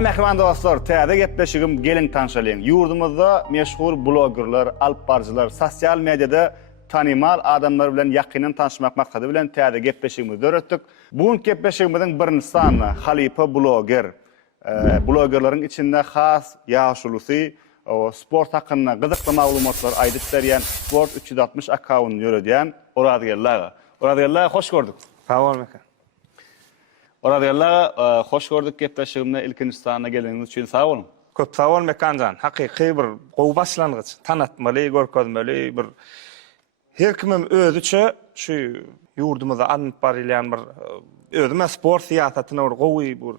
Salam mehman dostlar, täze gepleşigim gelin tanşalyň. Yurdumuzda meşhur blogerler, alpbarjylar, sosial mediada tanymal adamlar bilen ýakynan tanışmak maksady bilen täze gepleşigimizi döretdik. Bugun gepleşigimiziň birinji sany Halipa bloger. Blogerlaryň içinde has ýaşulysy, sport hakynda gyzykly maglumatlar aýdyp berýän Sport 360 akkauntyny ýöredýän Oradýallaga. Oradýallaga hoş gördük. Sağ ol mekan. Oradýallaga hoş gördük gepleşigimde ilkinji sanyna geldiňiz üçin sağ olun. Köp sağ ol mekanjan. Hakyky bir gowy başlangyç, tanatmaly, görkezmeli bir her kimim özüçe şu ýurdumyza anyp barylýan bir özüme sport siýasatyna bir gowy bir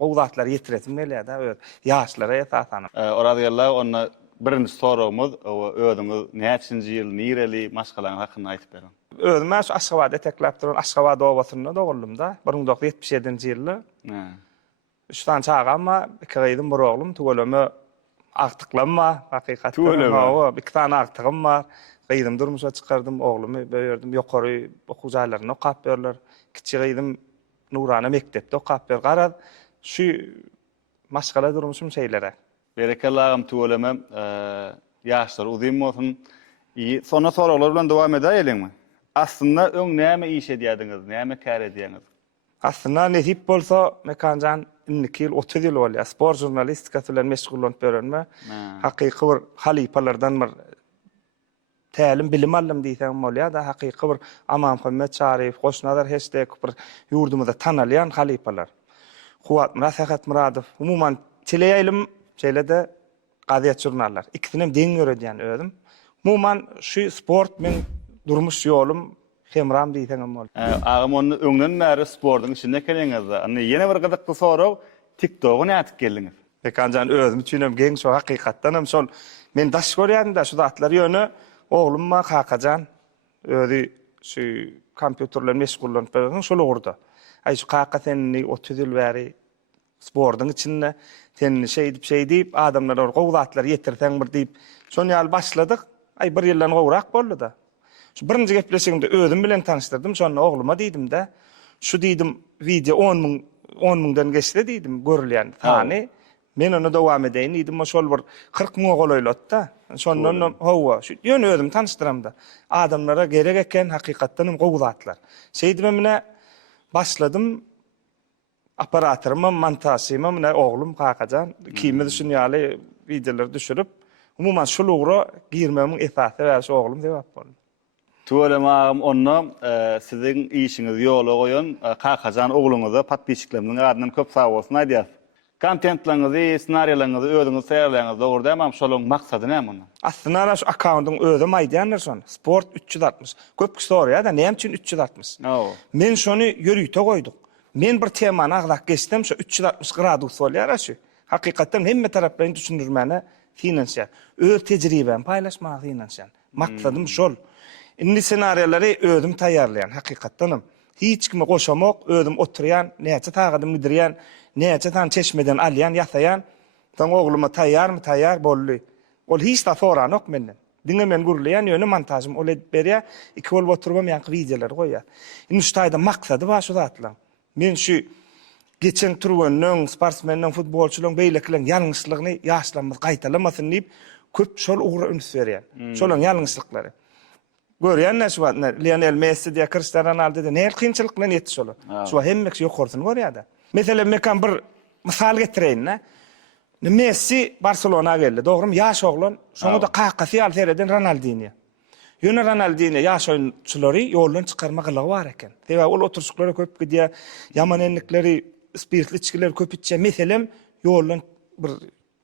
gowdatlar ýetiretmeli da ýaşlara esasan. Oradýallaga onna birinji soragymyz özüňiz näçinji ýyl nireli maşgalaryň hakynda aýdyp berin. Özüme Aşgabat etekläp duran Aşgabat obasyna dogulum da 1977-nji ýyly. Üçdan çağamma, iki gıydym bir oğlum, tügeleme aktıklanma, hakikaten. Bir tane aktığım var. Gıydym durmuşa çıkardım, oğlumu böyürdüm, yokary okuw jaýlaryna okap berler. Kiçi gıydym Nurana mektepde okap ber. Garad, şu maşgala durmuşum şeylere. Berekellägim tügeleme, ýaşlar uzun bolsun. Sonra soraglar bilen dowam edäýelmi? Aslında öň näme iş edýärdiňiz, näme kär edýärdiňiz? Aslında nesip bolsa mekanjan 2 ýyl 30 ýyl bolýar. Sport jurnalistikasy bilen meşgullanyp berenme. Hakyky bir halipalardan bir tälim bilim alym diýsem bolýar da hakyky bir Amam Muhammed Şarif, Goşnadar hashtag bir ýurdumyzda tanalýan halipalar. Kuwat Murasahat Muradow, umuman teleýilim şeýlede gaziýet jurnallar. İkisini deň göredýän özüm. Umuman şu sport men durmuş ýolum Hemram diýsem bolýar. Agam onu öňden bäri sportyň içinde kelýäňiz. Anny ýene bir gyzykly sorag, TikTok'u näçip geldiňiz? Mekanjan özüm üçinem geň şo hakykatdanam şol men daş görýärdim da şu zatlar ýöne oglumma hakajan özi şu kompýuterle meşgullanyp berýän şol urda. Ay şu hakatenni 30 ýyl bäri sportyň içinde sen şey diýip adamlar gowdatlar ýetirseň bir diýip şol ýaly başladyk. Ay bir ýyldan gowrak boldy da. Şu birinji gepleşigimde özüm bilen tanıştırdım. Şonu ogluma diýdim de. Şu diýdim video 10 000dan geçdi diýdim görülýän. Hani men onu dowam edeyim diýdim. Şol bir 40 000 golaýlat da. Şondan howa şu ýöne özüm tanıştyram da. Adamlara gerek eken hakykatdan gowdatlar. Şeýdim mene başladym. Aparatyrymam, montajymam mene oglum hakajan kime düşünýäli videolar düşürüp umuman şol ugra girmemin esasy we şu oglum dep boldy. Tuğalamağım onna sizin işiniz ýola goýan hakajan ogluňyza patbiçikleminiň adynyň köp sag bolsun aýdýar. Kontentlaryňyzy, ssenariýlaryňyzy özüňiz täýärleýäňiz dogry demem, şoluň maksady näme onda? Aslında şu akkauntyň özüm aýdýanlar şonu. Sport 360. Köp kişi soraýar da näme üçin 360? Men şonu ýörüýte goýduk. Men bir temany aglak geçdim, şu 360 gradus bolýar şu. Hakykatdan hemme taraplaryny düşünürmäne finansiýal. Öz tejribem paýlaşmak finansiýal. Maksadym şol. Indi senariýalary özüm taýýarlaýan hakykatdanam. Hiç kime goşamak, özüm oturýan, näçe tagadym gidirýän, näçe tan çeşmeden alýan, ýasaýan. Taň ogluma taýýarmy, taýýar boldy. Ol hiç ta soran ok menden. Diňe men gurlaýan ýöne montajym ol edip berýär, 2 bol oturup ýanky videolar goýýar. Indi şu taýda maksady var şu zatlar. Men şu geçen turganyň, sportsmeniň, futbolçulyň beýlekleň ýalňyşlygyny ýaşlanmaz gaýtalamasyn diýip köp şol ugra üns berýär. Şolaň ýalňyşlyklary. Görýän näçe wagt Lionel Messi diýe Cristiano Ronaldo diýe näme kynçylyk bilen ýetdi şol. Şu hemmek ýokursyny görýär da. Meselem mekan bir mysal getireýin. Messi Barcelona geldi. Dogrymy ýaş oglan, şoňa da kakasy ýal sereden Ronaldinho. Ýöne Ronaldinho ýaş oýunçylary ýoldan çykarma gylygy bar eken. Täze ol oturşyklary köp gidýär, ýaman enlikleri, spirtli içkiler köp içýär. Meselem ýoldan bir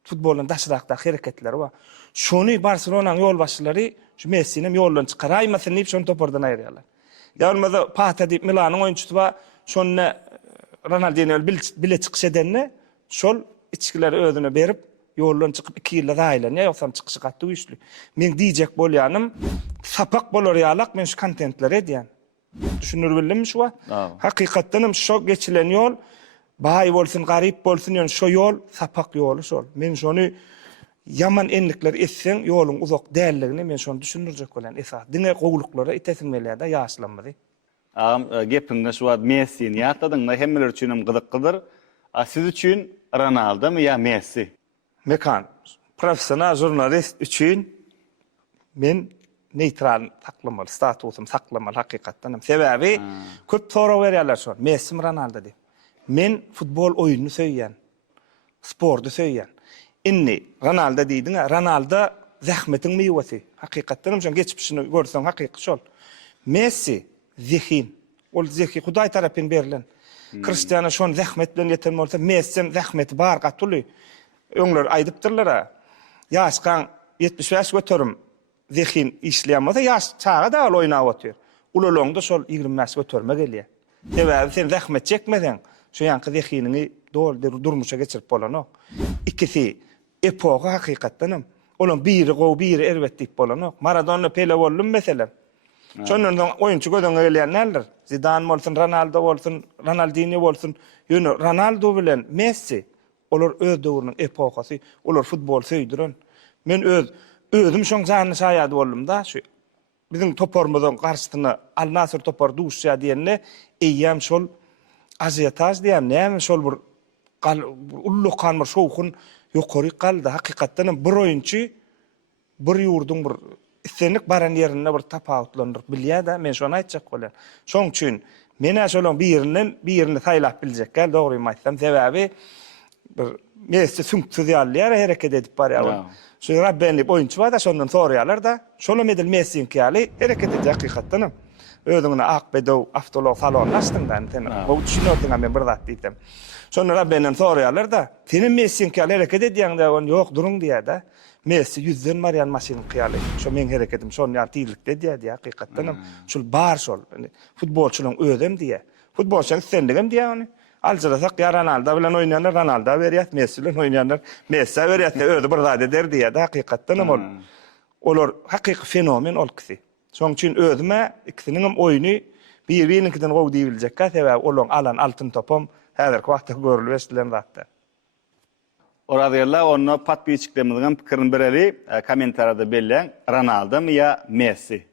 futboldan daşdakda hereketler bar. Şonu Barcelona'nın yol başçıları şu Messi'nin yoldan çıkaraýmasyn diýip şonu topordan aýrýarlar. Ýalmada Pata diýip Milanyň oýunçusy bar, şonu Ronaldinho bile çykyş edenne şol içkileri özüne berip yoldan çıkıp 2 ýylda aýlanýar, ýoksam çykyşy gatdy güýçlü. Men diýjek bolýanym, sapak bolar ýalak men şu kontentler edýän. Düşünür bildim şu wa? Hakykatdanam şu geçilen yol baý bolsun, garyp bolsun, ýöne şu yol sapak ýoly şol. Men şonu yaman enlikler etsen ýoluň uzak dälligini men şonu düşünürjek bolan esas. Diňe gowluklara itesinmelerde ýaşlanmady. Agam gepiňde şu wagt Messi'ni ýatladyň, hemmeler üçin gyzyklydyr. Siz üçin Ronaldo mı ya Messi? Mekan professional jurnalist üçün men neutral taklamalı, statusum saklamalı hakikatdan. Sebebi köp soru berýärler şol. Messi mi Ronaldo diýip. Men futbol oyununu söýýän, sportu söýýän. Inni Ronaldo diýdiň, Ronaldo zähmetiň meýwesi. Hakikatdan şol geçmişini görseň hakyky şol. Messi zihin. Ol zihi Hudaý tarapyn berilen. Cristiano şon zähmet bilen ýeten bolsa, Messi'nin zähmeti bar gatyly. Öňler aýdypdyrlar. Ýaşkan 75 götürüm zihin işleýänmese ýaş çağa da oýnap otur. Ulalongda şol 20 ýaş götürme gelýär. Sebäbi sen zähmet çekmeden şu ýanky zihinini durmuşa geçirip bolanok. İkisi epoka hakykatdanam. Olan biri gow biri erbet diýip bolanok. Maradona Pele bollum meselem. Şondan oyunçu gödüň gelýänler. Zidane bolsun, Ronaldo bolsun, Ronaldinho bolsun, ýöne Ronaldo bilen Messi olar öz döwrüniň epokasy, olar futbol söýdiren. Men özüm şoň janyny şaýady boldum da, şu bizim toparmyzyň garşysyna Al Nassr topar duşýa diýende, eýýäm şol aziyataj diýem, näme şol bir ulluk kanmar şowkun ýokary galdy. Hakykatdan bir oyunçy bir ýurdun bir istenlik baran ýerine bir tapawutlandyr bilýär-de, men şonu aýtjak bolýar. Şoň üçin men şolon birini saýlap biljek gel, dogry aýtsam, sebäbi bir Messi süňkçü ýaly hereket edip barýar. Şu Rabbeni oyunçu var da şondan soraýarlar da, şola medel Messi'nin kýaly hereket edip hakykatdan özüňe akbedow avtolog salonlaşdyňdan sen bu düşünýärdiň men bir zat diýdim. Şonu Rabbenden soraýarlar da, senin Messi'nin kýaly hereket edýäň de on ýok duruň diýär da. Messi yüzden maryan maşyny kýaly. Şo men hereketim şonu ýa tiýlikde diýär hakykatdan. Şol bar şol. Futbolçulyň özüm diýär. Futbolçuň sendigem diýär ony. Alçylasak ýa Ronaldo bilen oýnaýanlar Ronaldo berýär, Messi bilen oýnaýanlar Messi berýär. Özü bir zat eder diýär hakykatdan ol. Olar hakyky fenomen ol kisi. Şoň üçin özüme ikisiniň oýuny bir-birinikinden gowy diýiljek. Sebäbi olaň alan altyn topam häzirki wagtda görülýär zatda. Oradýarlar onu patbiçiklerimizden pikirini bereli, komentarda belleň. Ronaldo mı ya Messi?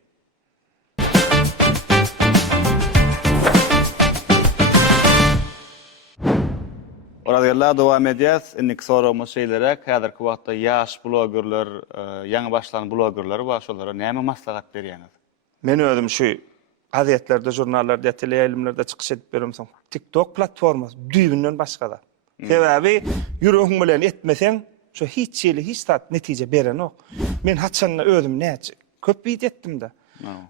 Oradýarlar dowam edýäs. Innik soragymyz şeýlere, häzirki wagtda ýaş blogerler, ýaňy başlanan blogerler bar, şolara näme maslahat berýäňiz? Men özüm şu gazetlerde, jurnallarda, teleýärlimlerde çykyş edip beremsoň. TikTok platformasy düýbünden başga da. Sebäbi ýüregiň bilen etmeseň, şo hiç ýeli hiç tat netije berenok. Men haçanna özüm näçe köp video etdim-de.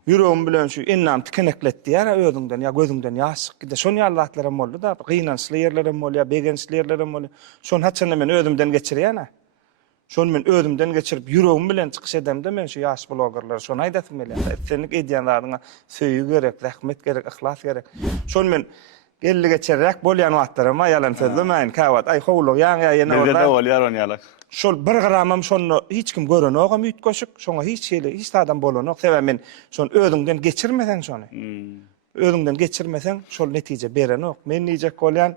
Ýüregim bilen şu ennam tikenekletdi ýa özüňden ýa gözüňden ýaşyk gide. Şonu ýallatlaram boldy da, gynançly ýerlerim bolýar, begençli ýerlerim bolýar. Şonu haçanna men özümden geçirýän. Şonu men özümden geçirip ýüregim bilen çykyş edem-de men şu ýaş blogerler şonu aýdatym bilen. Etsenlik edýänleriňe söýgü gerek, rahmet gerek, ihlas gerek. Şonu men gelli geçerek bolýan wagtlarama ýalan sözlemäň. Kawat ay howlug ýa ýene orada bolýar onýalar. Şol bir gramam şonu hiç kim görenogam üýt goşuk, şoňa hiç ýeli, hiç adam bolanok. Sebäbi men şonu özüňden geçirmesen şonu. Özüňden geçirmesen şol netije berenok. Men niýek bolýan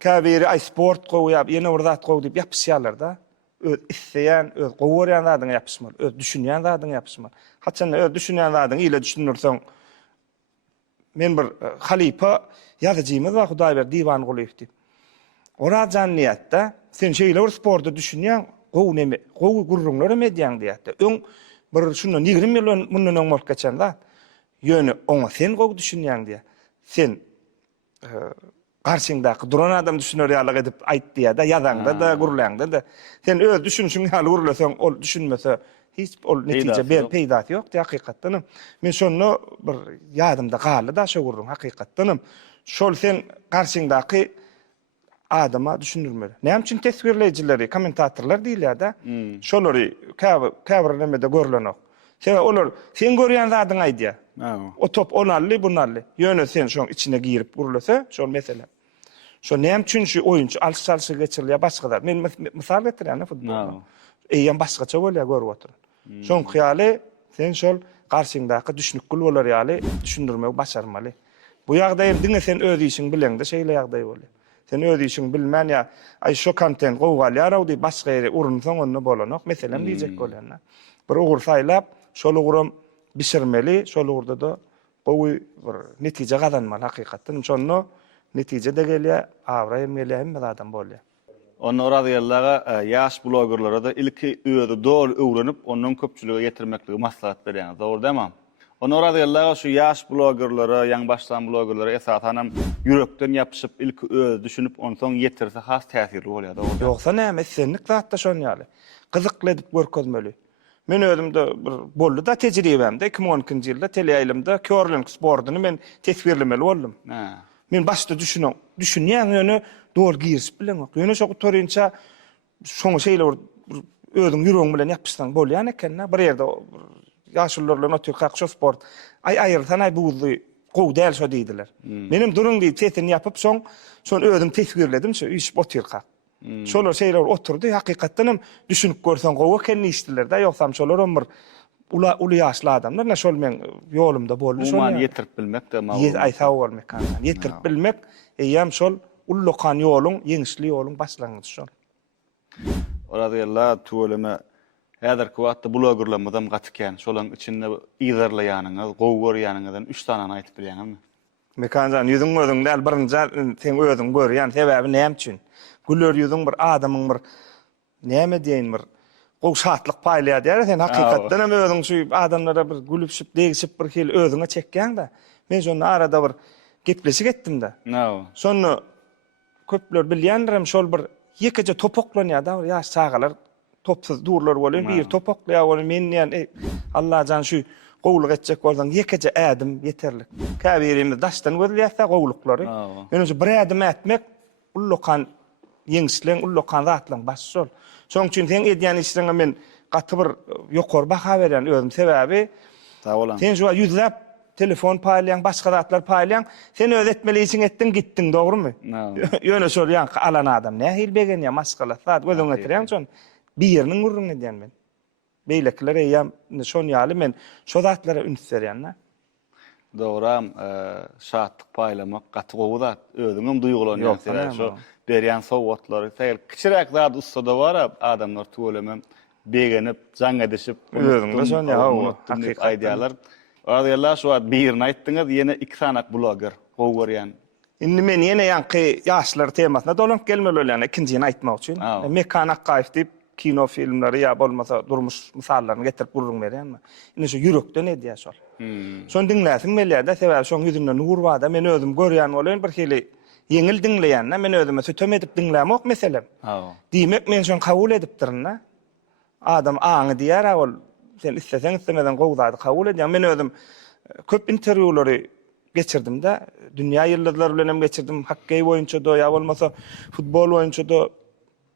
käbiri ay sport goýap, ýene urdat goýup diýip ýapyşýarlar da. Öz isleýän, öz gowurýan zadyň ýapyşmaly, öz düşünýän zadyň ýapyşmaly. Haçan öz düşünýän zadyň ýyle düşünürseň, men bir halipa ýazyjymyz we Hudaý ber diwan gulypdy. Ora janniýatda sen şeýle sportda düşünýän, gow neme, gow gurrunlary medýan diýär. Öň bir şundan 20 milyon mundan öň bolup geçen da. Ýöne oňa sen gow düşünýän diýär. Sen garşyňdaky duran adam düşünýär ýalyk edip aýtdy da, ýazanda da, gurulaňda da. Sen öz düşünüşiň ýaly gurulasaň, ol düşünmese hiç ol netije peýdasy ýok hakykatdan. Men şonu bir ýadymda galy da şo gurrun hakykatdan. Şol sen garşyňdaky adama düşünürmeli. Näme üçin tesvirleýijileri, kommentatorlar diýilýär da. Şolary käbir nemede görlenok. Sebäbi olar sen görýän zadyň aýdýar. O top onally, bunally. Ýöne sen şoň içine girip gurulasa, şol mesele. Şo näme üçin şu oyunçy alçalşy geçirilýär başga. Men mysal getirýän futbolda. Eýen başgaça bolýar görüp otur. Şoň hyýaly sen şol garşyňdaky düşünükli bolar ýaly düşündirmek başarmaly. Bu ýagdaýda diňe sen öz işiň bileňde şeýle ýagdaý bolýar. Sen öz işiň bilmän ýa ay şo kontent gowgalýar diýip başga ýere urunsaň onu bolanok. Meselem diýjek bolýar. Bir ugur saýlap şol ugurum bişirmeli, şol ugurda da gowy bir netije gazanmaly hakykatdan. Şonu netije de gelýär, awra emeli hem adam bolýar. Onu radiyallara yaş blogerlara da ilki öýüdi dol öwrenip onun köpçülüge getirmeklige maslahat berýär. Dogry demem. Onu radiyallara şu yaş blogerlara, ýaňy başlan blogerlara esasanam yürekden yapışıp ilki öýüdi düşünüp onu soň getirse has täsirli bolýar. Dogry. Yoksa näme senlik zatda şon ýaly. Gyzykly edip görkezmeli. Men özümde bir boldy da tejribemde 2012-nji ýylda teleýaýlymda curling sportyny men tesbirlemeli boldum. Ha. Men başda düşünýän ýöne dol girsip bilen ok. Ýöne şo torynça şoň şeýle özüň ýüregiň bilen ýapyşsaň bolýan eken. Bir ýerde ýaşullarla ötüp kakşo sport. Aýyrtan ay buğzy gow däl şo diýdiler. Menim durum diýip tetini ýapyp şon özüm tesbirledim şo iş otyr kak. Şolar şeyler oturdu, hakykatdan hem düşünüp görsen gowy eken işdiler da, ýoksam şolar ömür uly ýaşly adamlar, na şol men ýolumda boldy şol. Uman yetirip bilmek de Ýet aýsa bolmak kan. Yetirip bilmek, ýam şol ullukan ýoluň, ýeňişli ýoluň başlangyjy şol. Radiyallahu tuwleme häzirki wagtda blogerlamadam gatykän, şolaň içinde ýyzarlaýanyňyz, gowy görýäniňizden 3 tane aýtyp bilýärmi? Mekanjan ýüzüň özüň däl birinji sen özüň görýän sebäbi näme üçin? Güller ýüzüň bir adamyň bir näme diýen bir gow şatlyk paýlaýar diýär, sen hakykatdan hem özüň şu adamlara bir gülüpşip, degişip bir hil özüňe çekýän da. Men şonu arada bir gepleşik etdim da. No. Şonu köpler bilýändirim şol bir ýekece topoklanýar da, ýaş çagalar topsuz durlar bolan bir topoklaýar bolan men ýani Allah jan şu gowluk etjek bolsaň ýekece ädim ýeterlik. Käbirimiz daşdan gözleýärse gowluklary. Ýöne şu bir ädim etmek ullukan ýeňişleň ullukan zatlaň başşol. Şoň üçin sen edýän işleňe men gaty bir ýokary baha berýän özüm sebäbi. Sag bolan. Sen şu ýüzläp telefon paýlayan, başga zatlar paýlayan, sen öz etmelisin etdin gittin, dogrymy? Ýöne şol ýanky alan adam nähil begen ýa maskala zat gözüňe getirýän şon bir ýeriniň gurrun edýän men. Beýlekler eýam şon ýaly men şo zatlara üns berýän. Dogram, şatlyk paýlamak gaty gowy zat, özüňem duýgulanýan sebäp şo berýän sowgatlary tägel kiçirek zat ustada bar adamlar tuwlemem begenip, jaň edişip, özüňde şon ýa hakykat aýdýarlar. Radiyallahu şu wagt birini aýtdyňyz, ýene 2 sanak bloger gowy görýän. Indi men ýene ýanky ýaşlar temasyna dolanıp gelmeli bolýan ikinjini aýtmak üçin. Mekan Akkaýew diýip kino filmleri ýa bolmasa durmuş misallaryny getirip gurrun berýänmi? Indi şu ýürekden edýär şol. Şonu diňläsiň belýär-de, sebäbi şoň ýüzünde nur bar da, men özüm görýän bolan bir hili ýeňil diňleýän, men özüme sötem edip diňlämek meselem. Diýmek men şonu kabul edipdirin. Adam aňy diýär, ol sen isteseň istemeden gowzady kabul edýän. Men özüm köp interwýulary geçirdim de, dünýä ýyldızlary bilen hem geçirdim. Hokkey boýunça da ýa bolmasa futbol boýunça da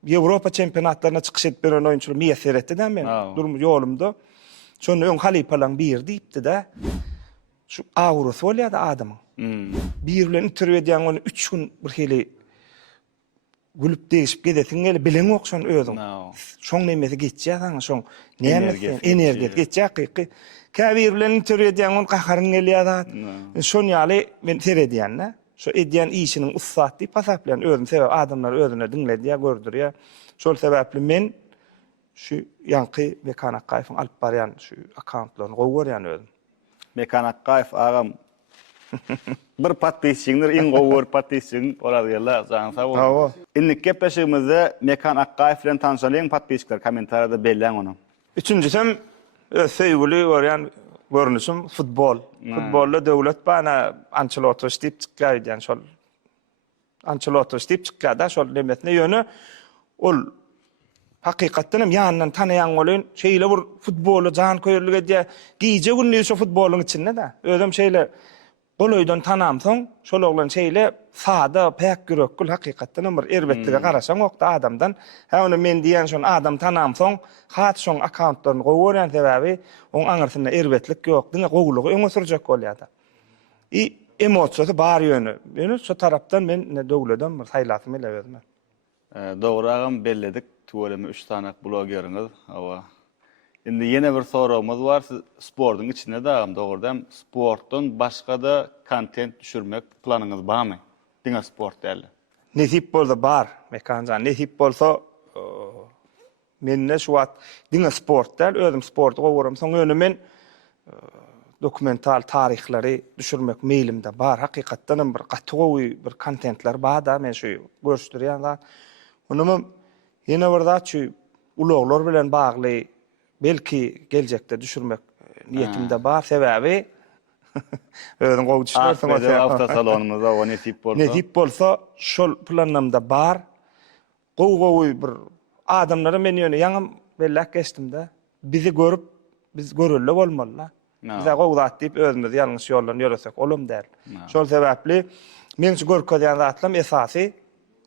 Ýewropa çempionatlaryna çykyş edip beren oýunçular meýser etdi de men durum ýolumda. Şonu öň halipalaň bir diýipdi de. Şu awrusy bolýar da adamyň. Bir bilen interwýu edýän onu 3 gün bir hili gülüp degişip gedesiň gele bilen ok şonu özüň. Şoň nemesi geçýär, şoň näme energiýa geçýär hakyky. Käbir bilen interwýu edýän onu gaharyň gelýär da. Şonu ýaly men seredýän. Şo edýän işiniň ussat diýip hasaplan özüm sebäp adamlar özüne diňledýär, gördürýär. Şol sebäpli men şu ýanky Mekan Akkaýewiň alyp barýan şu akkauntlaryny gowy görýän özüm. Mekan Akkaýew agam bir patysçiňdir, iň gowy patysçiň bolardylar, jaň sag bolun. Indi gepleşigimizde Mekan Akkaýew bilen tanışan patysçiler kommentariýada belläň onu. Üçüncüsem söýgüli görýän görnüşüm futbol. Futbolda döwlet bana Ancelotti diýip çykýar diýen şol. Ancelotti diýip çykýar da şol demesine ýöne ol hakykatdan hem ýanyndan tanaýan bolan şeýle bir futbolu jan köýürlük edýär. Giýje günni şu futboluň içinde de. Özüm şeýle goloýdan tanamsoň şol oglan şeýle sada pek gürekgül hakykatdan bir erbetlige garaşaň okda adamdan. Ha onu men diýen şon adam tanamsoň hat şoň akkauntlaryny gowy sebäbi oň aňyrsyna erbetlik ýok, diňe gowlugy öňe sürjek bolýar da. Emosiýasy bar ýöne. Ýöne şu tarapdan men döwledem bir saýlasym ele berdim. Dogragam belledik. Tuwleme 3 tanak blogeriňiz. Awa. Indi ýene bir sorawmyz bar. Siz sportyň içinde dagam dogrydan sportdan başga da kontent düşürmek planyňyz barmy? Diňe sport däl. Nesip bolsa bar, mekanjan. Nesip bolsa menne şu wagt diňe sport däl, özüm sporty gowaram. Soň ýöne men dokumental tarihleri düşürmek meylimde bar. Hakykatdan bir gaty gowy bir kontentler bar da men şu görüşdirýän zat. Onum yine burada şu uluglar bilen bagly belki gelecekte düşürmek niyetimde bar sebebi özüň gowy düşürersiň o hafta salonumuzda o nesip bolsa. Nesip bolsa şol planlamda bar. Gowy bir adamlara men ýöne ýaňam bellek geçdimde. Bizi görüp biz görülle bolmalylar. Bize gowdat diýip özümüz ýalňyş ýollarny ýöresek olum däl. Şol sebäpli men şu görkezýän zatlam esasy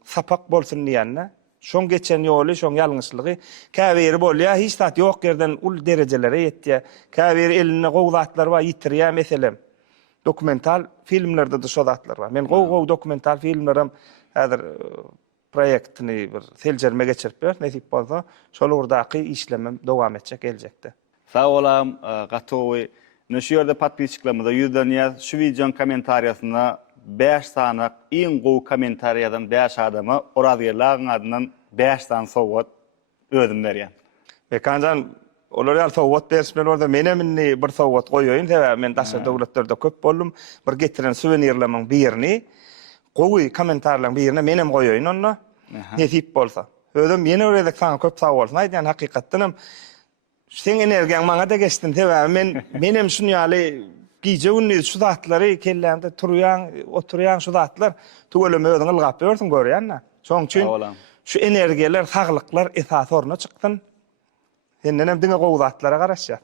sapak bolsun diýende. Şoň geçen ýoly, şoň ýalňyşlygy käbiri bolýar, hiç tat ýok yerden ul derejelere ýetdi. Käbiri eline gowdatlar we ýitirýär meselem. Dokumental filmlerde de şodatlar var. Men gow dokumental filmlerim häzir proyektini bir seljerme geçirip ber, nesip bolsa şol urdaky işlemem dowam etjek geljekde. Sağ olam, gatowy. Şu ýerde podpisçiklerimize ýüzden şu videonun kommentariýasyna 5 sanyk iň gowy kommentariýadan 5 adama oradýarlaryň adyndan 5 san sowgat özüm berýän. Ve kanjan olar ýal sowgat bersmen orada menemini bir sowgat goýoýyn sebäbi men daşa dowlatlerde köp boldum. Bir getiren suvenirleriň birini gowy kommentarlaryň birine menem goýoýyn onda. Nesip bolsa. Özüm ýene öredek saňa köp sag bolsun. Aýdýan hakykatdanam sen energiýaň maňa da geçdin sebäbi menem şunu ýaly giýje şu zatlary kellämde oturýan şu zatlar tugulamy özüň ylgap bersin görýän. Şoň üçin şu energiýaler, saglyklar esas orna çykdyn. Sendenem diňe gowdatlara garaşýar.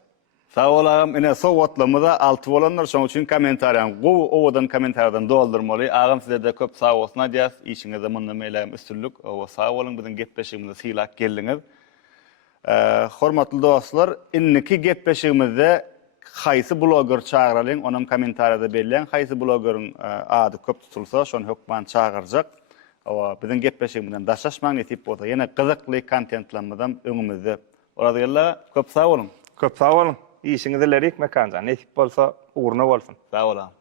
Sağ olam, ene sowgatlamyda 6 bolanlar, şoň üçin kommentariýan gowy owadan kommentariýadan doldurmaly. Agam sizde de köp sag bolsun diýäs, işiňizde mundan meýlem üstünlük. O sag bolun, biziň gepleşigimize syýlak geldiňiz. Hormatly dostlar, inniki gepleşigimizde haýsy bloger çağıralyň, onam kommentariýada belläň, haýsy blogeryň ady köp tutulsa, şonu hökman çağırjak. Awa biziň gepleşigimizden daşaşmaň etip bolsa, ýene gyzykly kontentlerden öňümizde. Oradýarlar köp sag bolun. Köp sag bolun. İşiňizde lerik mekanjan, etip bolsa uğruna bolsun. Sag olam.